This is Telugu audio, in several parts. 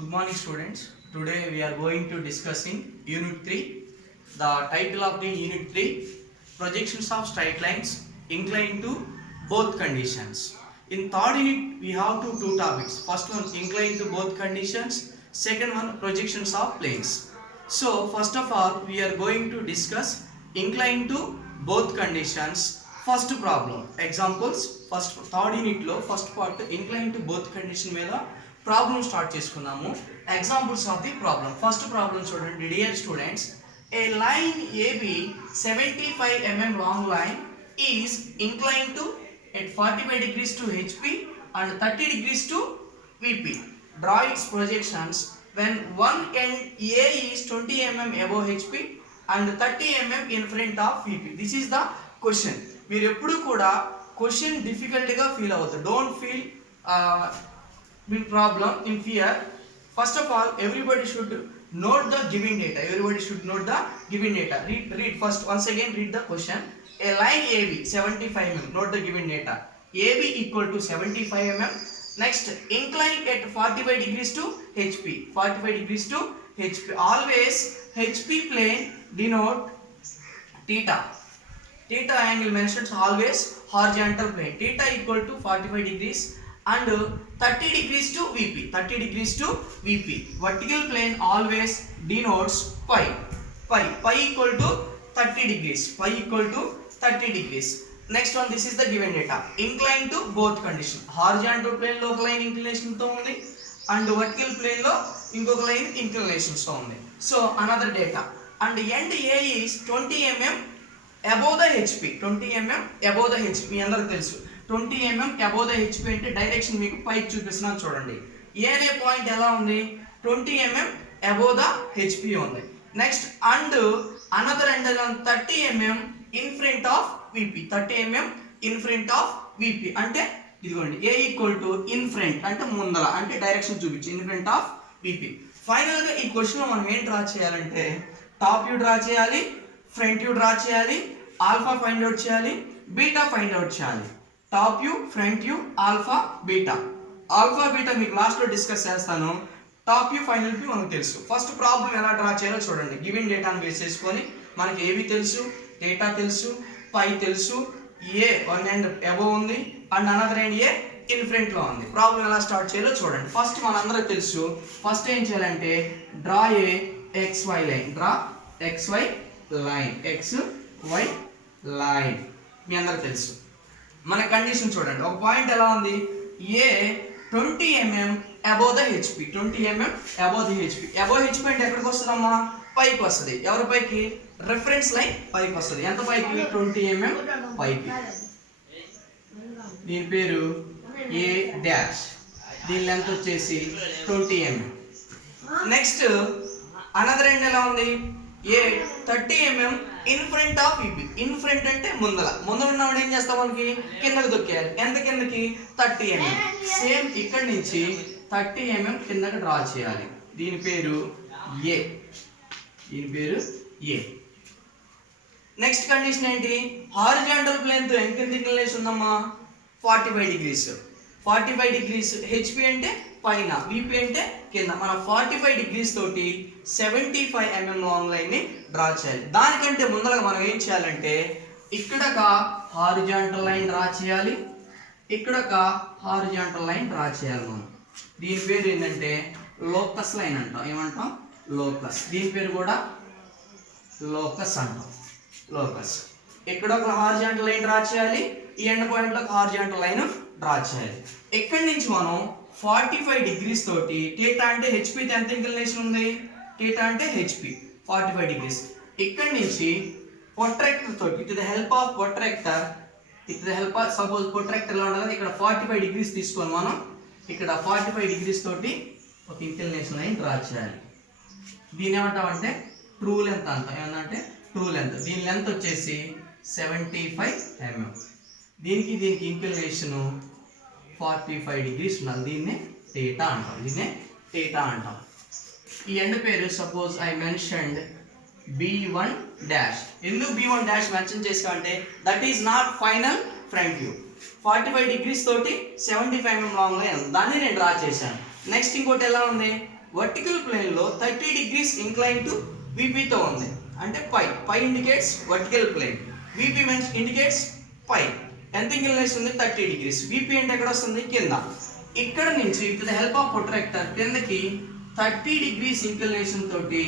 Good morning students. Today we are going to discussing Unit 3. The title of the Unit 3, Projections of Straight Lines Inclined to Both Conditions. In third unit we have two topics. First one inclined to both conditions. Second one projections of planes. So first of all we are going to discuss inclined to both conditions. First problem. Examples. First third unit lo first part inclined to both condition మీద ప్రాబ్లం స్టార్ట్ చేసుకుందాము. Examples of the problem. First problem చూడండి dear students. A line AB 75 mm long line is inclined to at 45 degrees to HP and 30 degrees to VP. Draw its projections when one end A is 20 mm above HP and 30 mm in front of VP. This is the question. మీరు ఎప్పుడు కూడా క్వశ్చన్ డిఫికల్ట్గా ఫీల్ అవ్వద్దు. Don't feel big problem in fear. First of all, everybody should note the given data. Read first. Once again read the question. A line AB 75 mm. Note the given data. AB equal to 75 mm. Next, incline at 45 degrees to HP. 45 degrees to HP. Always HP plane denote theta. Theta angle mentions always horizontal plane. Theta equal to 45 degrees. And 30 degrees to VP. 30 degrees to VP. Vertical plane always denotes pi. Pi equal to 30 degrees. Pi equal to 30 degrees. Next one, this is the given data. Inclined to both condition. Horizontal plane lo oka line inclination తో ఉంది and vertical plane lo inkoka line inclination తో ఉంది. So another data. And end A is 20 mm above the HP. 20 mm above the HP. మీ అందరికీ తెలుసు 20 mm above the HP అంటే డైరెక్షన్ మీకు పైకి చూపిస్తున్నాను చూడండి. ఏ అనే పాయింట్ ఎలా ఉంది? 20 mm above the HP ఉంది. Next and another and 30 mm in front of VP. 30 mm in front of VP అంటే ఇదిగోండి A equal to in front అంటే ముందర అంటే డైరెక్షన్ చూపించి in front of VP. Final గా ఈ క్వశ్చన్ లో మనం ఏం డ్రా చేయాలంటే టాప్ వ్యూ డ్రా చేయాలి, ఫ్రంట్ వ్యూ డ్రా చేయాలి, ఆల్ఫా ఫైండ్ అవుట్ చేయాలి, బీటా ఫైండ్ అవుట్ చేయాలి. Top view, front view, alpha beta. Alpha beta మీకు లాస్ట్లో డిస్కస్ చేస్తాను. టాప్ వ్యూ, ఫైనల్ వ్యూ మనకు తెలుసు. ఫస్ట్ ప్రాబ్లం ఎలా డ్రా చేయాలో చూడండి. గివెన్ డేటాను బేస్ చేసుకొని మనకి ఏవి తెలుసు, డేటా తెలుసు, పై తెలుసు, ఏ వన్ ఎండ్ అబోవ్ ఉంది and another end A in front లో ఉంది. ప్రాబ్లం ఎలా స్టార్ట్ చేయాలో చూడండి. ఫస్ట్ మనందరికి తెలుసు. ఫస్ట్ ఏం చేయాలంటే draw a XY line. Draw XY line. XY line మీ అందరికి తెలుసు. మన కండిషన్ చూడండి. ఒక పాయింట్ ఎలా ఉంది? ఏ 20 mm above the HP. 20 mm above the HP. above HP అంటే ఎక్కడికి వస్తుందమ్మా? పైకి వస్తుంది. ఎవరి పైకి? రెఫరెన్స్ లైన్ పైకి వస్తుంది. ఎంత పైకి? 20 mm పైకి. దీని పేరు ఏ డాష్. దీని లెంత్ వచ్చేసి 20 mm. నెక్స్ట్ అనదర్ ఎండ్ ఎలా ఉంది? ఏ 30 mm in front of VP. In front అంటే ముందర ఉన్నవాడు ఏం చేస్తాం? మనకి కిందకి దొక్కేయాలి. ఎంత కిందకి? 30 mm. సేమ్ ఇక్కడ నుంచి 30 mm కిందకి డ్రా చేయాలి. దీని పేరు ఏ. నెక్స్ట్ కండిషన్ ఏంటి? హారిజాంటల్ ప్లేన్ తో ఎంత ఇంక్లినేషన్ ఉందమ్మా? 45 degrees. 45 degrees HP అంటే పైన, VP అంటే కింద. మన 45 degrees తోటి 75 mm లాంగ్ లైన్ ని డ్రా చేయాలి. దానికంటే ముందరగా మనం ఏం చేయాలంటే ఇక్కడ ఒక హారిజాంటల్ లైన్ డ్రా చేయాలి, ఇక్కడ ఒక హారిజాంటల్ లైన్ డ్రా చేయాలి మనం. దీని పేరు ఏంటంటే లోకస్ లైన్ అంటాం. ఏమంటాం? లోకస్. దీని పేరు కూడా లోకస్ అంటాం. లోకస్. ఇక్కడ ఒక హారిజాంటల్ లైన్ డ్రా చేయాలి, ఈ ఎండ్ పాయింట్ లో ఒక హారిజాంటల్ లైన్ డ్రా చేయాలి. ఇక్కడి నుంచి మనం 45 degrees తోటి థీటా అంటే HP తో ఎంత ఇంక్లినేషన్ ఉంది? థీటా అంటే HP 45 degrees. ఇక్కడి నుంచి ప్రొట్రాక్టర్ తోటి with the help of protractor, suppose protractor ఎలా ఉంటుంది? ఇక్కడ 45 degrees తీసుకొని మనం ఇక్కడ 45 degrees తోటి ఒక ఇంక్లినేషన్ లైన్ డ్రా చేయాలి. దీని ఏమంటామంటే ట్రూ లెంత్ అంటాం. ఏమంటే ట్రూ లెంత్. దీని లెంత్ వచ్చేసి 75 mm. దీనికి ఇంక్లినేషన్ 45 degrees ఉండాలి. దీన్నే థీటా అంటాం. ఈ ఎండ్ పేరు suppose I mentioned B1 dash. ఎందుకు B1 డాష్ మెన్షన్ చేసామంటే that is not final front view. 45 degrees తోటి 75 mm లాంగ్ లైన్ దాన్ని నేను డ్రా చేశాను. నెక్స్ట్ ఇంకోటి ఎలా ఉంది? వర్టికల్ ప్లేన్లో 30 degrees ఇంక్లైన్ టు VPతో ఉంది. అంటే phi indicates vertical plane, VP indicates phi. ఎంత ఇంక్లినేషన్ ఉంది? 30 degrees. VP అంటే ఎక్కడ వస్తుంది? కింద. ఇక్కడ నుంచి with the help of protractor కిందకి 30 degrees ఇంక్లినేషన్ తోటి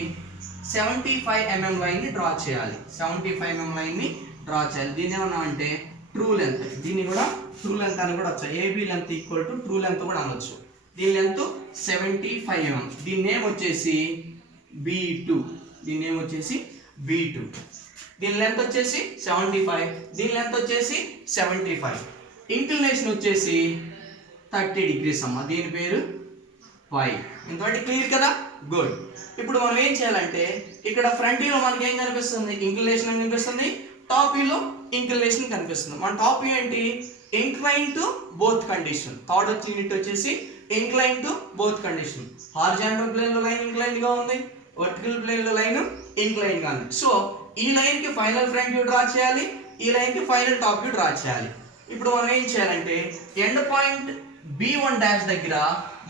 75 mm లైన్ ని డ్రా చేయాలి. 75 mm లైన్ ని డ్రా చేయాలి. దీన్ని ఏమన్నా అంటే ట్రూ లెంత్. దీన్ని కూడా ట్రూ లెంత్ అని కూడా వచ్చు. AB length equal to true length కూడా అనొచ్చు. దీని లెంత్ 75 mm. దీని నేమ్ వచ్చేసి B2. దీని నేమ్ వచ్చేసి B2. దీని లెంత్ వచ్చేసి 75, దీని లెంత్ వచ్చేసి 75. ఇంక్లినేషన్ వచ్చేసి 30 degrees అమ్మ. దీని పేరు పై. ఇంతవరకు క్లియర్ కదా? గుడ్. ఇప్పుడు మనం ఏం చేయాలంటే ఇక్కడ ఫ్రంట్ వ్యూలో మనకి ఏం కనిపిస్తుంది? ఇంక్లినేషన్ కనిపిస్తుంది. టాప్ వ్యూలో ఇంక్లినేషన్ కనిపిస్తుంది. మన టాప్ వ్యూ ఏంటి? Incline to both condition. Third వచ్చి యూనిట్ వచ్చేసి incline to both condition. Horizontal plane లో లైన్ ఇంక్లైన్ గా ఉంది, వర్టికల్ ప్లేన్ లో లైన్ ఇంక్లైన్ గా ఉంది. సో ఈ లైన్ కి ఫైనల్ ఫ్రంట్ వ్యూ డ్రా చేయాలి, ఈ లైన్ కి ఫైనల్ టాప్ వ్యూ డ్రా చేయాలి. ఇప్పుడు మనం ఏం చేయాలంటే ఎండ్ పాయింట్ B1 డాష్ దగ్గర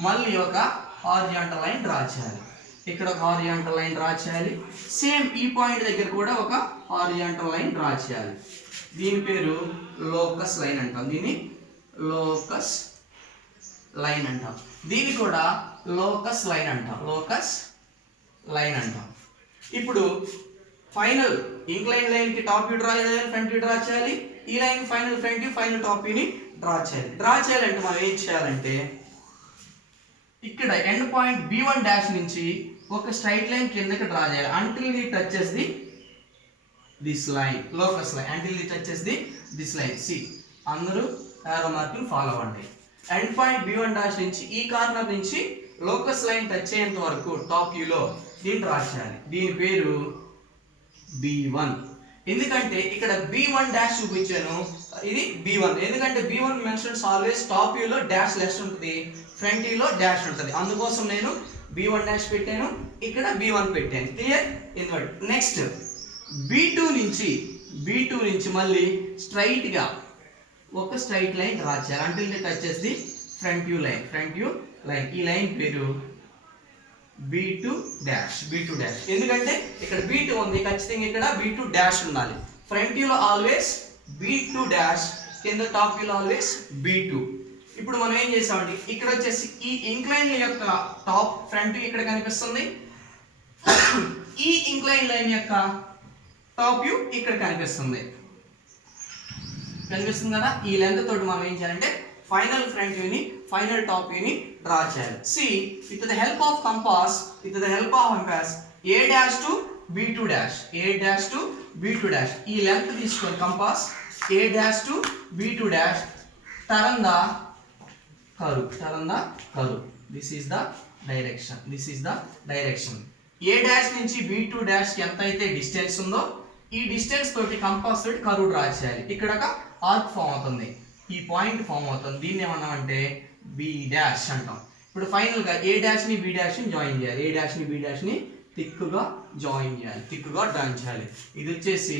మళ్ళీ ఒక హారిజాంటల్ లైన్ డ్రా చేయాలి. ఇక్కడ ఒక హారిజాంటల్ లైన్ డ్రా చేయాలి. సేమ్ ఈ పాయింట్ దగ్గర కూడా ఒక హారిజాంటల్ లైన్ డ్రా చేయాలి. దీని పేరు లోకస్ లైన్ అంటాం. దీన్ని లోకస్ లైన్ అంటాం. దీన్ని కూడా లోకస్ లైన్ అంటాం. లోకస్ లైన్ అంటాం. ఇప్పుడు ఫైనల్ ఇంక్లైన్ లైన్ కి టాప్ వ్యూ డ్రా చేయాలి, ఫ్రంట్ వ్యూ డ్రా చేయాలి. ఈ line final front view, final top వ్యూని డ్రా చేయాలి. డ్రా చేయాలంటే మనం ఏం చేయాలంటే ఇక్కడ ఎండ్ పాయింట్ B1 డాష్ నుంచి ఒక స్ట్రైట్ లైన్ కిందకి డ్రా చేయాలి. Until it touches this line, locus line. Until it touches this line. See అందరూ యారో మార్కింగ్ ఫాలో అవ్వండి. ఎండ్ పాయింట్ B1 డాష్ నుంచి ఈ కార్నర్ నుంచి లోకస్ లైన్ టచ్ అయ్యేంత వరకు టాప్ వ్యూలో దీన్ని డ్రా చేయాలి. దీని పేరు B1. ఎందుకంటే ఇక్కడ B1 డాష్ చూపించాను, ఇది B1. ఎందుకంటే B1 మెన్షన్స్ ఆల్వేస్ టాప్ వ్యూలో డాష్ లెస్ ఉంటుంది, ఫ్రంట్ వ్యూలో డాష్ ఉంటుంది. అందుకోసం నేను B1 డాష్ పెట్టాను, ఇక్కడ B1 పెట్టాను. క్లియర్? ఇన్వర్ట్. నెక్స్ట్ B2 నుంచి మళ్ళీ స్ట్రైట్ గా ఒక స్ట్రైట్ లైన్ డ్రా చేయాలి. Until it touches the front view line. Front view line. ఈ లైన్ పేరు B2 డాష్. B2 dash. ఎందుకంటే ఇక్కడ B2 ఉంది, ఖచ్చితంగా ఇక్కడ B2 డాష్ ఉండాలి. ఫ్రంట్ వ్యూలో ఆల్వేస్ B2 డాష్, కింద టాప్ వ్యూలో ఆల్వేస్ B2. ఇప్పుడు మనం ఏం చేసామంటే ఇక్కడ వచ్చేసి ఈ ఇంక్లైన్ యొక్క టాప్ ఫ్రంట్ వ్యూ ఇక్కడ కనిపిస్తుంది, ఈ ఇంక్లైన్ లైన్ యొక్క టాప్ వ్యూ ఇక్కడ కనిపిస్తుంది కదా? ఈ లెంత్ తోటి మనం ఏం చేయాలంటే ఫైనల్ ఫ్రంట్ వ్యూని, ఫైనల్ టాప్ వ్యూని డ్రా చేయాలి. See with the help of compass, A dash to B2 dash, A dash to B2 dash. ఈ లెంత్ తీసుకొని compass A dash to B2 dash, turn the curve. This is the direction. A dash నుంచి B2 డాష్ కి ఎంత అయితే డిస్టెన్స్ ఉందో ఈ డిస్టెన్స్ తోటి కంపాస్ తోటి కర్వ్ డ్రా చేయాలి. ఇక్కడ ఒక ఆర్క్ ఫామ్ అవుతుంది, ఈ పాయింట్ ఫామ్ అవుతుంది. దీన్ని ఏమన్నామంటే B డాష్ అంటాం. ఇప్పుడు ఫైనల్ గా A డాష్ ని B డాష్ ని జాయిన్ చేయాలి. A డాష్ ని B డాష్ ని థిక్గా జాయిన్ చేయాలి, థిక్గా డ్రాన్ చేయాలి. ఇది వచ్చేసి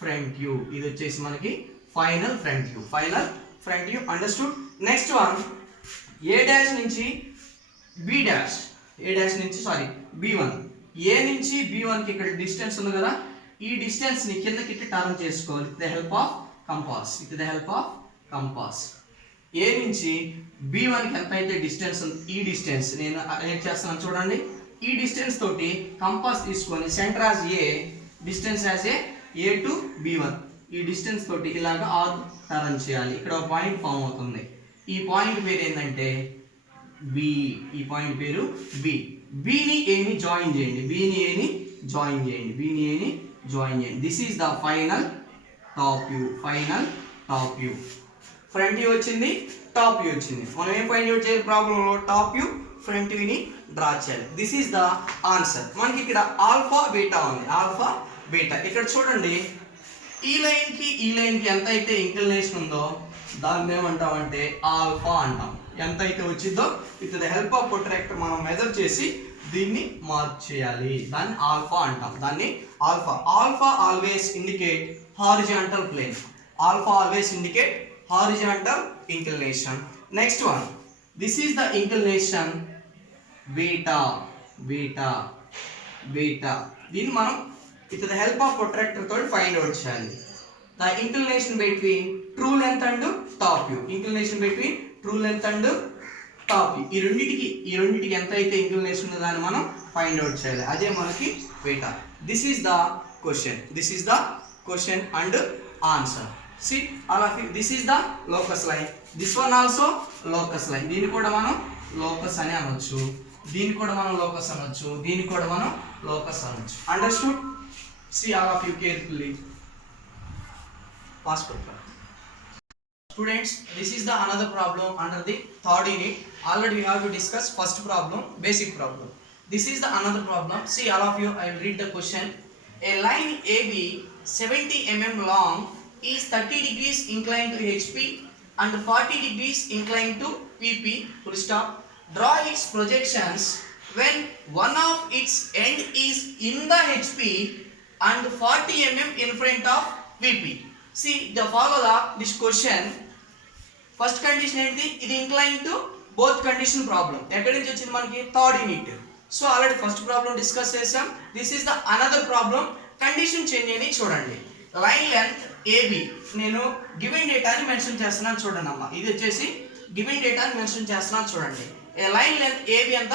ఫ్రంట్ వ్యూ, ఇది వచ్చేసి మనకి final front view. Understood? Next one A dash నుంచి B డాష్, B1. A నుంచి B1 కి ఇక్కడ డిస్టెన్స్ ఉంది కదా, ఈ డిస్టెన్స్ ని కిందకి టర్న్ చేసుకోవాలి with the help of compass. A నుంచి B1 కి ఎంత అయితే డిస్టెన్స్ ఉంది, ఈ డిస్టెన్స్ నేను ఏం చేస్తున్నాను చూడండి. ఈ డిస్టెన్స్ తోటి కంపాస్ తీసుకొని centre as A, distance as A to B1, ఈ డిస్టెన్స్ తోటి ఇలాగా ఆర్క్ టర్న్ చేయాలి. ఇక్కడ ఒక పాయింట్ ఫామ్ అవుతుంది. ఈ పాయింట్ పేరు ఏంటంటే B. ఈ పాయింట్ పేరు B. Bని Aని జాయిన్ చేయండి, this is the final top view. Front view వచ్చింది, టాప్ వ్యూ వచ్చింది. మనం ఏం ఫైండ్ అవుట్ చేయాలి ప్రాబ్లంలో? టాప్ వ్యూ, ఫ్రంట్ వ్యూని డ్రా చేయాలి. This is the answer. మనకి ఇక్కడ ఆల్ఫా బీటా ఉంది, ఇక్కడ చూడండి. ఈ లైన్ కి ఎంత అయితే ఇంక్లినేషన్ ఉందో దాన్ని ఏమంటామంటే ఆల్ఫా అంటాం. ఎంత అయితే వచ్చిందో with the help of protractor మనం మెజర్ చేసి దీన్ని మార్క్ చేయాలి. దాన్ని ఆల్ఫా అంటాం. Alpha always indicate horizontal plane. Horizontal inclination. Next one, this is the inclination beta. Beta beta దీన్ని మనం with the help of protractor తోటి ఫైండ్ అవుట్ చేయాలి. The inclination between true length and top view, inclination between true length and top view, ఈ రెండింటికి ఎంత అయితే ఇంక్లినేషన్ ఉందో దాన్ని మనం ఫైండ్ అవుట్ చేయాలి. అదే మనకి beta. This is the question and answer. See all of you, this is the locus line, this one also locus line. దీన్ని కూడా మనం లోకస్ అని అనొచ్చు, దీన్ని కూడా మనం లోకస్ అనొచ్చు, దీన్ని కూడా మనం లోకస్ అనొచ్చు. Understood? See all of you carefully. Pass paper. Students, this is the another problem under the third unit. Already we have to discuss first problem, basic problem. This is the another problem. See all of you, I will read the question. A line AB 70 mm long is 30 degrees inclined to HP and 40 degrees inclined to VP. Full stop. Draw its projections when one of its end is in the HP and 40 mm in front of VP. See the follow this question. First condition ఏంటి? ఇది inclined to both condition problem. ఎక్కడి నుంచి వచ్చింది మనకి? Third unit. So already first problem discuss చేసాం. This is the another problem. Condition change అని చూడండి. లైన్ లెంత్ AB నేను గివెన్ డేటాని మెన్షన్ చేస్తున్నాను చూడండి అమ్మా. ఇది వచ్చేసి గివెన్ డేటాని మెన్షన్ చేస్తున్నాను చూడండి. ఏ లైన్ లెంత్ AB ఎంత?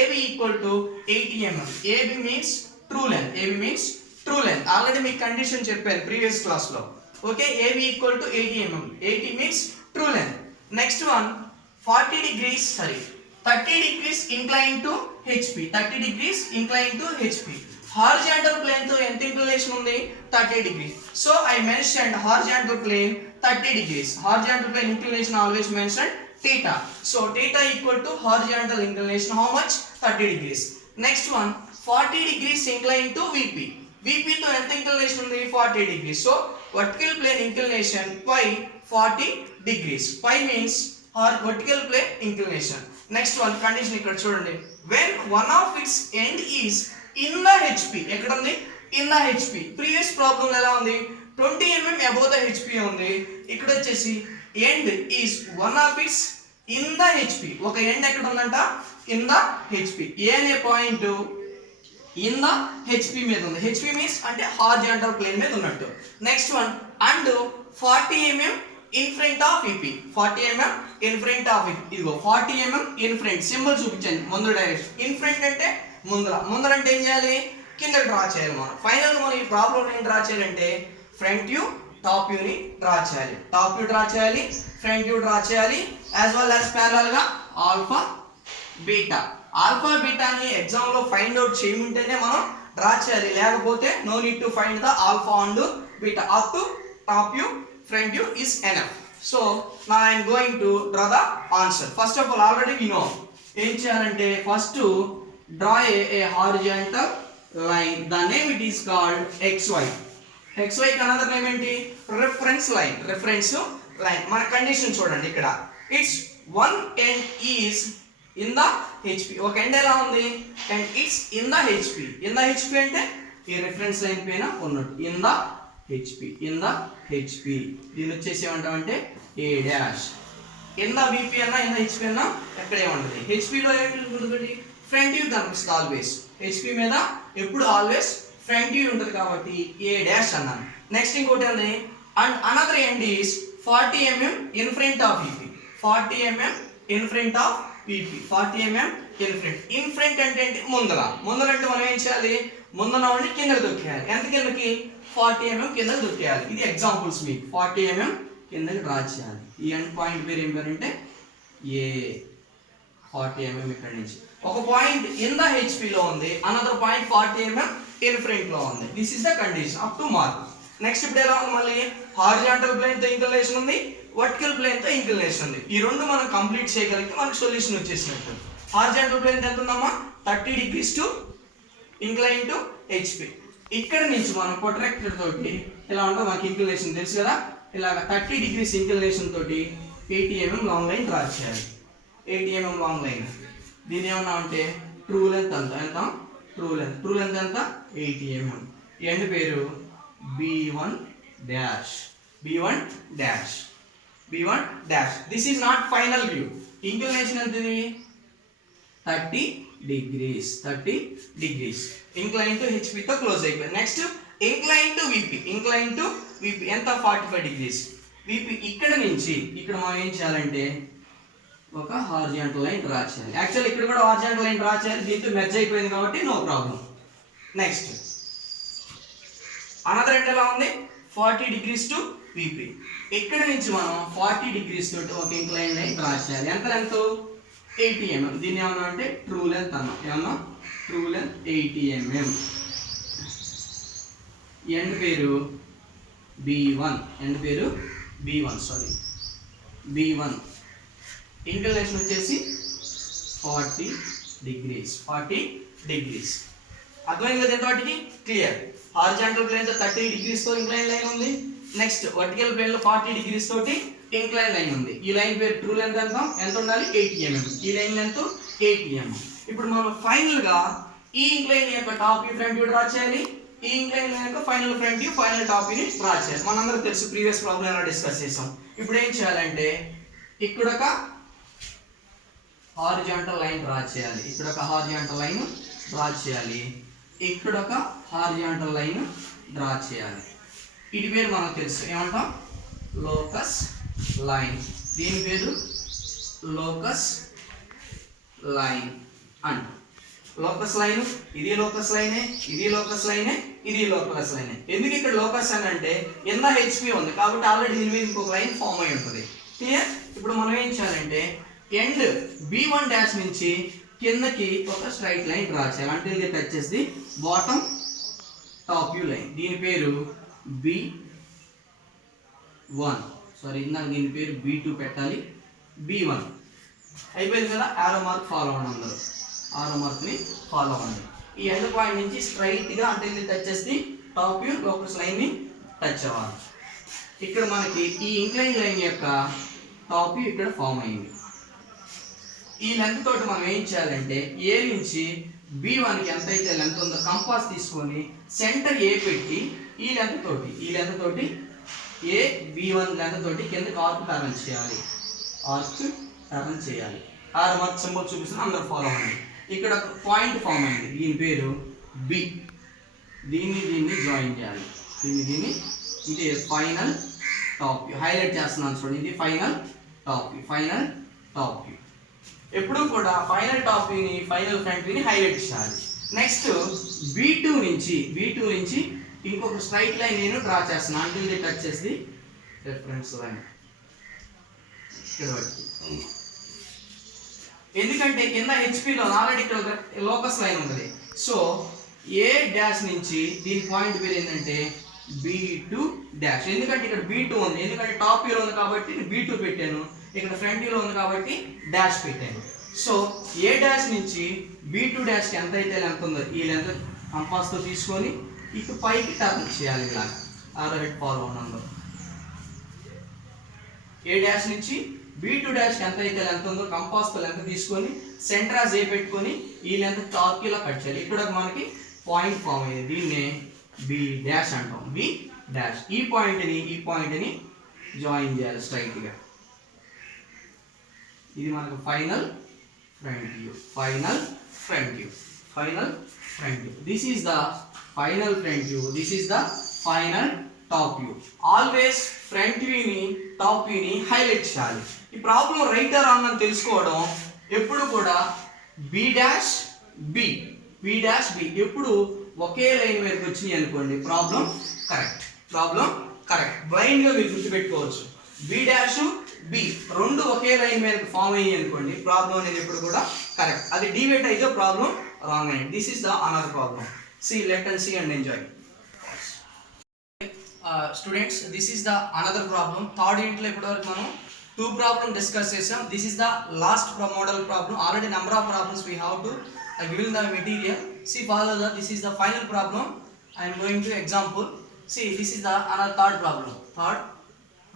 AB equal to 80 mm. AB means true length. Already మీకు కండిషన్ చెప్పాను ప్రీవియస్ క్లాస్ లో. Okay, AB equal to 80 mm. 80 means true length. Next one 30 degrees inclined to HP. 30 degrees inclined to HP. Horizontal plane తో ఎంత ఇంక్లినేషన్ ఉంది? 30 degrees. So I mentioned horizontal plane 30 degrees. Horizontal plane inclination always mentioned theta. So theta equal to horizontal inclination how much? 30 degrees. Next one 40 degrees inclined to VP. VP తో ఎంత ఇంక్లినేషన్ ఉంది? 40 degrees. So vertical plane inclination y 40 degrees. Y means vertical plane inclination. Next one condition ఇక్కడ చూడండి. When one of its end is in the HP. ఎక్కడ ఉంది? in the HP. Previous problem ఎలా ఉంది? 20 mm above the HP ఉంది. ఇక్కడ వచ్చేసి end is one of its in the HP. ఒక end ఎక్కడ ఉందంట? in the HP. ఏ అనే పాయింట్ in the HP మీద ఉంది. HP మీన్స్ అంటే హారిజాంటల్ ప్లేన్ మీద ఉన్నట్టు. Next one and 40 mm in front of VP. 40 mm in front of VP. ఇదిగో 40 mm in front సింబల్ చూపించండి ముందు డైరెక్షన్. ఇన్ ఫ్రంట్ అంటే ముందర అంటే ఏం చేయాలి? కింద డ్రా చేయాలి. మనం ఈ ప్రాబ్లం ఏం డ్రా చేయాలంటే ఫ్రంట్ వ్యూ టాప్ వ్యూని డ్రా చేయాలి. టాప్ వ్యూ డ్రా చేయాలి, ఫ్రంట్ వ్యూ డ్రా చేయాలి, యాజ్ వెల్ యాజ్ ప్యారలల్ గా ఆల్ఫా బీటాని ఎగ్జామ్ లో ఫైండ్ అవుట్ చేయమంటేనే మనం డ్రా చేయాలి. లేకపోతే no need to find the alpha and beta. Up to top view front view is enough. So now I am going to draw the answer. First of all already we know ఏం చేయాలంటే first draw a horizontal line. The name it is called XY. XY కి another name ఏంటి? reference line. మన కండిషన్ చూడండి ఇక్కడ. Its one end is in the HP. ఒక ఎండ్ ఎలా ఉంది? and it's in the HP. in the HP అంటే ఈ రిఫరెన్స్ లైన్ పైన ఉన్నట్టు. in the HP. దీని వచ్చేసి ఏమంటామంటే A dash. in the VP అన్నా in the HP అన్నా ఎక్కడ ఏముంటుంది? HP లో ఏముంటుంది? ఫ్రంట్ వ్యూ కనిపిస్తుంది ఆల్వేస్. HP మీద ఎప్పుడు ఆల్వేస్ ఫ్రంట్ వ్యూ ఉంటుంది కాబట్టి A డాష్ అన్నాను. నెక్స్ట్ ఇంకోటి ఉంది and another end is 40 mm in front of VP. 40 mm in front of VP. 40 mm in front అంటే ముందర అంటే మనం ఏం చేయాలి? ముందర ఉండి కిందకి దొక్కేయాలి. ఎంత కిందకి? 40 mm కిందకి దొక్కేయాలి. ఇది ఎగ్జాంపుల్స్ మీకు. 40 mm కిందకి డ్రా చేయాలి. ఈ ఎండ్ పాయింట్ పేరు ఏం పేరంటే ఏ. 40 mm ఇక్కడ నుంచి ఒక పాయింట్ ఇన్ ద HP లో ఉంది, another point 40 mm in front లో ఉంది. This is the condition up to mark. Next ఇప్పుడు ఎలా ఉంది? మళ్ళీ హారిజాంటల్ ప్లేన్ తో ఇంక్లినేషన్ ఉంది, వర్టికల్ ప్లేన్ తో ఇంక్లినేషన్ ఉంది. ఈ రెండు మనం కంప్లీట్ చేయగలిగితే మనకు సొల్యూషన్ వచ్చేసినట్టు. హారిజాంటల్ ప్లేన్ ఎంత ఉందమ్మా? 30 degrees to incline to HP. ఇక్కడ నుంచి మనం ప్రొట్రాక్టర్ తోటి ఎలా ఉంటుందో మనకి ఇంక్లినేషన్ తెలుసు కదా. ఇలాగ 30 degrees ఇంక్లినేషన్ తోటి 80 mm లాంగ్ లైన్ డ్రా చేయాలి. 80 mm లాంగ్ లైన్. దీని ఏమన్నా అంటే ట్రూ లెంత్ ఎంత? ట్రూ లెంత్ ఎంత? 80 mm. ఎండ్ పేరు B1 dash. This is not final view. Inclination ఎంత ఇది? 30 degrees. 30 degrees. Incline to HP తో క్లోజ్ అయిపోయింది. Next incline to VP. Incline to VP ఎంత 45 degrees. VP ఇక్కడ నుంచి ఇక్కడ మనం ఏం చేయాలంటే ఒక హారిజాంటల్ లైన్ డ్రా చేయాలి. యాక్చువల్లీ ఇక్కడ కూడా హారిజాంటల్ లైన్ డ్రా చేయాలి. దీంతో మెర్జ్ అయిపోయింది కాబట్టి no problem. Next another end ఎలా ఉంది 40 degrees to VP. ఇక్కడ నుంచి మనం 40 degrees తోటి ఒక ఇంక్లైన్ లైన్ డ్రా చేయాలి. ఎంత లెంత్ 80 mm. దీన్ని ఏమన్నా అంటే ట్రూ లెంత్ అన్నాం. ఏమన్నా ట్రూ లెంత్ 80 mm. ఎండ్ పేరు B1. ఎండ్ పేరు B1 సారీ B1. ఇంక్లైనేషన్ వచ్చేసి 40 degrees. 40 degrees. అర్థమైంది కదా ఎంతవాటికి క్లియర్. హారిజాంటల్ ప్లేన్ తో 30 degrees తో ఇంక్లైన్ లైన్ ఉంది. నెక్స్ట్ వర్టికల్ ప్లేన్ లో 40 degrees తోటి ఇంక్లైన్ లైన్ ఉంది. ఈ లైన్ పేరు ట్రూ లెంత్ ఎంత ఉండాలి 80 mm. ఈ లైన్ లెంత్ 80 mm. ఇప్పుడు మనం ఫైనల్ గా ఈ ఇంక్లైన్ యొక్క top view front view draw చేయాలి. ఈ ఇంక్లైన్ లైన్ యొక్క final front view final top view ని డ్రా చేయాలి. మనందరికీ తెలుసు ప్రీవియస్ ప్రాబ్లం ఎలా డిస్కస్ చేసాం. ఇప్పుడు ఏం చేయాలంటే ఇక్కడ ఒక హారిజాంటల్ లైన్ డ్రా చేయాలి. ఇక్కడ ఒక హారిజాంటల్ లైన్ డ్రా చేయాలి. ఇక్కడ ఒక హారిజాంటల్ లైన్ డ్రా చేయాలి. ఇది పేరు మనకు తెలుసు ఏమంటాం లోకస్ లైన్. దీని పేరు లోకస్ లైన్ అంటాం. లోకస్ లైన్ ఇది లోకస్ లైనే, ఇది లోకస్ లైనే, ఇది లోకస్ లైనే. ఎందుకు ఇక్కడ లోకస్ అని అంటే ఎంత హెచ్పి ఉంది కాబట్టి ఆల్రెడీ దీని మీద ఇంకొక లైన్ ఫామ్ అయి ఉంటుంది. క్లియర్. ఇప్పుడు మనం ఏం చేయాలంటే ఎండ్ B1 డాష్ నుంచి కిందకి ఒక స్ట్రైట్ లైన్ డ్రా చేయాలి. అంటే ఇది టచ్ చేసి బాటమ్ టాప్ వ్యూ లైన్. దీని పేరు B1 సారీ ఇందాక దీని పేరు B2 పెట్టాలి. B1 అయిపోయింది కదా. ఆరో మార్క్ ఫాలో అవ్వండి అందరూ. ఆరో మార్క్ ని ఫాలో అవ్వండి. ఈ ఎండ్ పాయింట్ నుంచి స్ట్రైట్ గా అంటే ఇది టచ్ చేసి టాప్ వ్యూ లోకస్ లైన్ ని టచ్ అవ్వాలి. ఇక్కడ మనకి ఈ ఇంక్లైన్ లైన్ యొక్క టాప్ వ్యూ ఇక్కడ ఫామ్ అయింది. ఈ లెంత్ తోటి మనం ఏం చేయాలంటే ఏ నుంచి B1 కి ఎంత అయితే లెంత్ ఉందో కంపాస్ తీసుకొని సెంటర్ ఏ పెట్టి ఈ లెంత్ తోటి ఏ B1 లెంత్ తోటి కిందకి ఆర్క్ టర్న్ చేయాలి. ఆర్క్ టర్న్ చేయాలి. ఆర్ మార్క్ సింబల్ చూపిస్తున్నా అందరూ ఫాలో అవ్వండి. ఇక్కడ ఒక పాయింట్ ఫామ్ అయింది. దీని పేరు B. దీన్ని జాయిన్ చేయాలి. దీన్ని ఇది ఫైనల్ టాప్ వ్యూ హైలైట్ చేస్తున్నాను చూడండి. ఇది final top view. Final top view ఎప్పుడు కూడా ఫైనల్ టాప్ వ్యూని ఫైనల్ ఫ్రంట్ వ్యూని హైలైట్ చేయాలి. నెక్స్ట్ B2 నుంచి ఇంకొక స్ట్రైట్ లైన్ నేను డ్రా చేస్తున్నాను. అంటే ఇది టచ్ చేసి రిఫరెన్స్ లైన్ ఎందుకంటే కింద హెచ్పిలో ఆల్రెడీ ఇక్కడ లోకస్ లైన్ ఉంటుంది. సో ఏ డాష్ నుంచి దీని పాయింట్ పేరు ఏంటంటే B2 డాష్. ఎందుకంటే ఇక్కడ B2 ఉంది. ఎందుకంటే టాప్ వ్యూలో ఉంది కాబట్టి B2 పెట్టాను. ఇక్కడ ఫ్రంట్ వ్యూలో ఉంది కాబట్టి డాష్ పెట్టాను. సో ఏ డాష్ నుంచి B2 డాష్ కి ఎంత అయితే లెంత్ ఉందో ఈ లెంత్ కంపాస్ తో తీసుకొని ఇటు పైకి టర్న్ చేయాలి. ఇలా ఆరో హెడ్ ఫాలో అవ్వండి. ఏ డాష్ నుంచి B2 డాష్ కి ఎంత అయితే లెంత్ ఉందో కంపాస్ తో లెంత్ తీసుకొని సెంటర్ ఏ పెట్టుకొని ఈ లెంత్ టాప్ కి ఇలా కట్ చేయాలి. ఇక్కడ మనకి పాయింట్ ఫామ్ అయ్యింది. దీన్నే B డాష్ అంటాం. B dash. ఈ పాయింట్ ని జాయిన్ చేయాలి స్ట్రైట్ గా. ఇది మనకు final front view. Final front view. Final front view. This is the final front view. This is the final top view. Always front వ్యూని టాప్ వ్యూని హైలైట్ చేయాలి. ఈ ప్రాబ్లం రైట్ ఆర్ రాంగ్ అని తెలుసుకోవడం ఎప్పుడు కూడా B డాష్ B ఎప్పుడు ఒకే లైన్ మీదకి వచ్చినాయి అనుకోండి ప్రాబ్లం కరెక్ట్. బ్లైండ్ గా మీరు గుర్తుపెట్టుకోవచ్చు. B డాష్ B రెండు ఒకే లైన్ మీద ఫామ్ అయ్యాయి అనుకోండి ప్రాబ్లం అనేది ఎప్పుడు కూడా కరెక్ట్. అది డివేట్ అయితే ప్రాబ్లం రాంగ్ అయింది. This is the another problem. See, let us see and enjoy. Students, this is the another problem. Third unit lo ippadi మనం two problem discuss చేసాం. This is the last model problem. Already number of problems we have to given the material. See, follow that. This is the final problem. I am going to example. See, this is the another third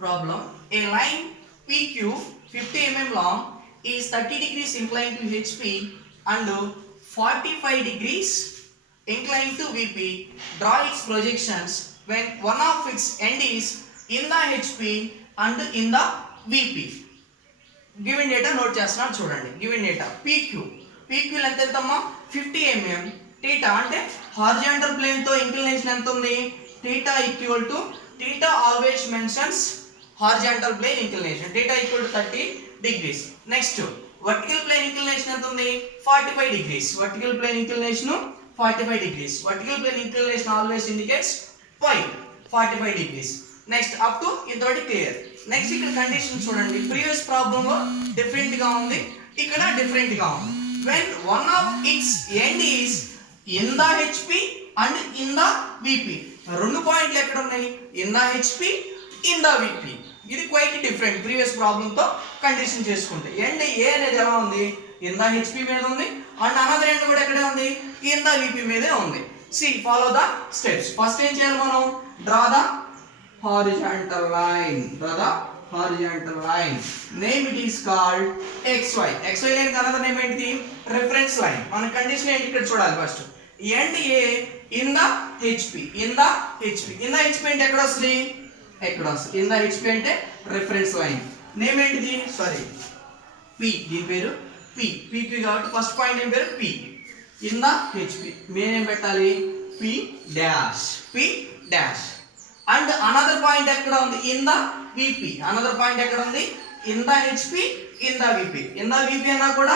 problem. A line PQ 50 mm long is 30 degrees inclined to HP and 45 degrees inclined to VP. Draw its projections when one of its end is in the HP and in the VP. Given data note చేస్తున్నాను చూడండి. Given data PQ PQ length ఎంతమ్మా 50 mm. θ అంటే హారిజాంటల్ ప్లేన్ తో ఇంక్లినేషన్ ఎంత ఉంది θ equal to θ always mentions horizontal plane inclination θ equal to 30 degrees. Next vertical plane inclination ఎంత ఉంది 45 degrees. Vertical plane inclination 45 degrees. Vertical plane inclination always indicates phi 45 degrees. Next up to ఇంతవరకు క్లియర్. నెక్స్ట్ ఇక్కడ కండిషన్ చూడండి, ప్రీవియస్ ప్రాబ్లమ్ లో డిఫరెంట్ గా ఉంది, ఇక్కడ డిఫరెంట్ గా ఉంది. when one of its end is in the HP and in the VP. రెండు పాయింట్లు ఎక్కడ ఉన్నాయి in the HP in the VP. ఇది క్వైట్ డిఫరెంట్ ప్రీవియస్ ప్రాబ్లమ్ తో కండిషన్ చేసుకుంటే. ఎండ్ ఏ అనేది ఎలా ఉంది in the HP మీద ఉంది అండ్ అనదర్ ఎండ్ కూడా ఎక్కడే ఉంది in the VP మీదే ఉంది. see follow the steps. First ఏం చేయాలి మనం draw the horizontal line. Draw the horizontal line. Name it is called XY. XY line another name ఏంటి reference line. మన కండిషన్ ఏంటి ఇక్కడ చూడాలి first. end A in the HP. in the HP. in the HP అంటే ఎక్కడ వస్తుంది ఎక్కడ వస్తుంది in the HP అంటే reference line. నేమ్ ఏంటిది సారీ P. దీని పేరు P. PQ కాబట్టి ఫస్ట్ పాయింట్ ఏం పేరు P. in the HP main ఏం పెట్టాలి P dash. P dash. and another point ఎక్కడ ఉంది in the VP. another point ఎక్కడ ఉంది in the HP in the VP. in the VP అన్నా కూడా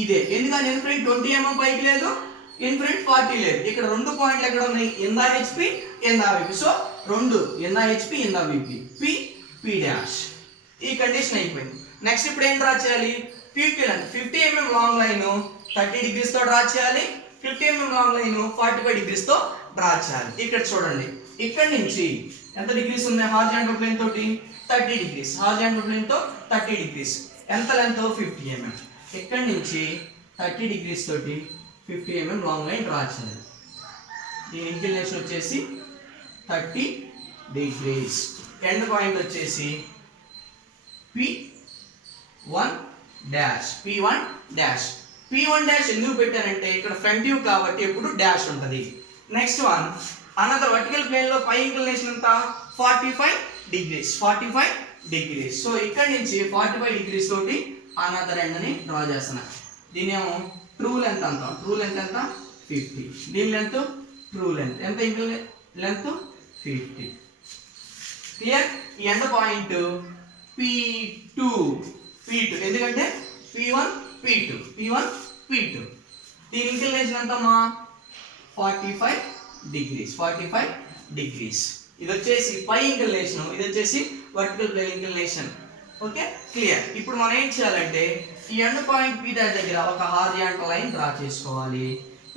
ఇదే, ఎందుకంటే ఇన్ఫ్రంట్ 20 mm పైకి లేదు, ఇన్ఫ్రంట్ 40 లేదు. ఇక్కడ రెండు పాయింట్లు ఎక్కడ ఉన్నాయి in the HP in the VP. So రెండు in the HP in the VP. P P dash. ఈ కండిషన్ అయిపోయింది. నెక్స్ట్ ఇప్పుడు ఏం డ్రా చేయాలి PQ line 50 mm long line 30 degrees తో డ్రా చేయాలి, 50 mm లాంగ్ లైన్ 45 degrees తో డ్రా చేయాలి. ఇక్కడ చూడండి ఇక్కడ నుంచి ఎంత డిగ్రీస్ ఉన్నాయి హారిజాంటల్ ప్లేన్ తోటి 30 degrees. హారిజాంటల్ ప్లేన్ తో 30 degrees. ఎంత లెంత్ 50 mm. ఇక్కడ నుంచి 30 degrees తోటి 50 mm లాంగ్ లైన్ డ్రా చేయాలి. దీని ఇంక్లినేషన్ వచ్చేసి 30 degrees. ఎండ్ పాయింట్ వచ్చేసి P1 dash. P1 dash. P1 dash ఎందుకు పెట్టానంటే ఇక్కడ ఫ్రంట్ వ్యూ కాబట్టి ఎప్పుడు డాష్ ఉంటుంది. Next one another vertical plane లో పై ఇంక్లినేషన్ ఎంత 45 degrees. 45 degrees. సో ఇక్కడ నుంచి 45 degrees తోటి అనదర్ ఎండ్ ని డ్రా చేస్తున్నా. దీని ఏమో ట్రూ లెంత్ అంటాం. ట్రూ లెంత్ ఎంత 50. దీని లెంత్ ట్రూ లెంత్ ఎంత లెంత్ 50. క్లియర్. ఈ ఎండ్ పాయింట్ P2. P2 ఎందుకంటే P1 P2 P1 P2. దీని ఇంక్లినేషన్ ఎంతమ్మా 45 degrees. 45 degrees. ఇది వచ్చేసి పై ఇంక్లినేషన్, ఇది వచ్చేసి vertical plane inclination. Okay clear. ఇప్పుడు మనం ఏం చేయాలంటే ఈ ఎండ్ పాయింట్ P దగ్గర ఒక హారిజాంటల్ లైన్ డ్రా చేసుకోవాలి.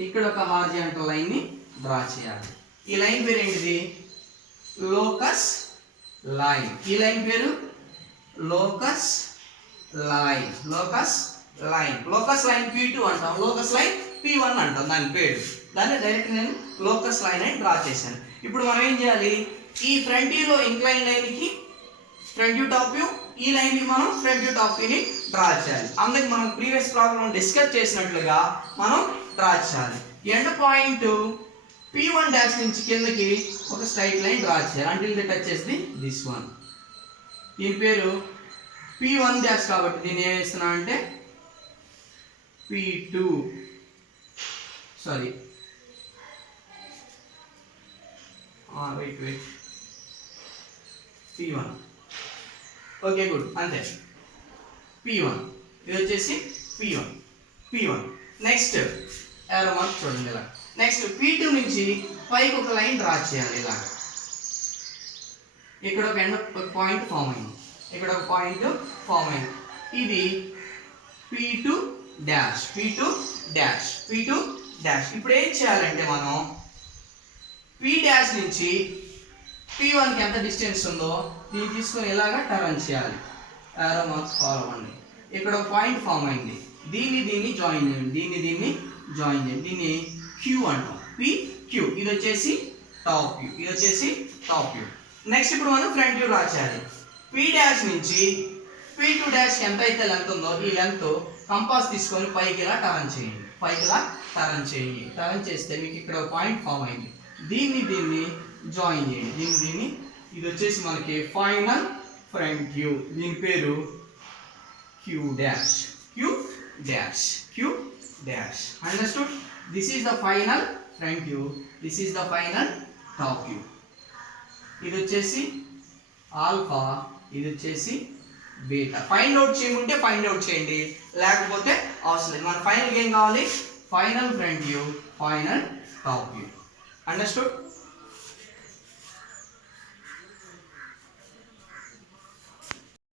ఇక్కడ ఒక హారిజాంటల్ లైన్ ని డ్రా చేయాలి. ఈ లైన్ పేరు ఏంటిది లోకస్ లైన్. ఈ లైన్ పేరు locus line. Locus line. Locus line P2 అంటాం, లోకస్ లైన్ P1 అంటాం దాని పేరు. దాన్ని డైరెక్ట్ నేను లోకస్ లైన్ అని డ్రా చేశాను. ఇప్పుడు మనం ఏం చేయాలి ఈ ఫ్రంట్ వ్యూ లో ఇంక్లైన్ లైన్ కి ఫ్రంట్ వ్యూ టాప్ వ్యూ, ఈ లైన్ ని మనం ఫ్రంట్ వ్యూ టాప్ వ్యూ ని డ్రా చేయాలి. అందుకే మనం ప్రీవియస్ ప్రాబ్లం డిస్కస్ చేసినట్లుగా మనం డ్రా చేయాలి. ఎండ్ పాయింట్ P1 డాష్ నుంచి కిందకి ఒక స్ట్రైట్ లైన్ డ్రా చేయాలి until the touches this one. దీని పేరు P1 డాష్ కాబట్టి దీన్ని ఏం చేస్తున్నా అంటే P2 sorry wait P1. Okay good అంతే P1. ఇది వచ్చేసి P1. నెక్స్ట్ ఏరో మార్క్ చూడండి ఇలా. నెక్స్ట్ P2 నుంచి పైకి ఒక లైన్ డ్రా చేయాలి ఇలా. ఇక్కడ ఒక ఎండ్ పాయింట్ ఫామ్ అయింది, ఇక్కడ ఒక పాయింట్ ఫామ్ అయింది. ఇది P2 dash. P2 dash. P2 dash. ఇప్పుడు ఏం చేయాలంటే మనం P డాష్ నుంచి P1 కి ఎంత డిస్టెన్స్ ఉందో దీన్ని తీసుకొని ఇలాగా టర్న్ చేయాలి. ఏరో మార్క్స్ ఫాలో అవ్వండి. ఇక్కడ ఒక పాయింట్ ఫామ్ అయింది, దీన్ని జాయిన్ చేయండి, దీన్ని జాయిన్ చేయండి. దీన్ని Q అంటాం. PQ. ఇది వచ్చేసి టాప్ వ్యూ, ఇది వచ్చేసి టాప్ వ్యూ. నెక్స్ట్ ఇప్పుడు మనం ఫ్రంట్ వ్యూ డ్రా చేయాలి. P డాష్ నుంచి P2 డాష్ ఎంత అయితే లెంత్ ఉందో ఈ లెంత్ కంపాస్ తీసుకొని పైకి ఇలా టర్న్ చేయండి. పైకి ఇలా టర్న్ చేయండి. టర్న్ చేస్తే మీకు ఇక్కడ ఒక పాయింట్ ఫామ్ అయింది, దీన్ని జాయిన్ చేయండి. దీన్ని ఇది వచ్చేసి మనకి ఫైనల్ ఫ్రంట్ వ్యూ. దీని పేరు Q dash. Q dash. Q dash. Understood? This is the final front view, this is the final top view. ఇది వచ్చేసి ఆల్ఫా, ఇది వచ్చేసి బీటా. ఫైండ్ అవుట్ చేయమంటే ఫైండ్ అవుట్ చేయండి, లేకపోతే అవసరం లేదు. మన ఫైనల్ ఏం కావాలి? Final front view, final top view. Understood?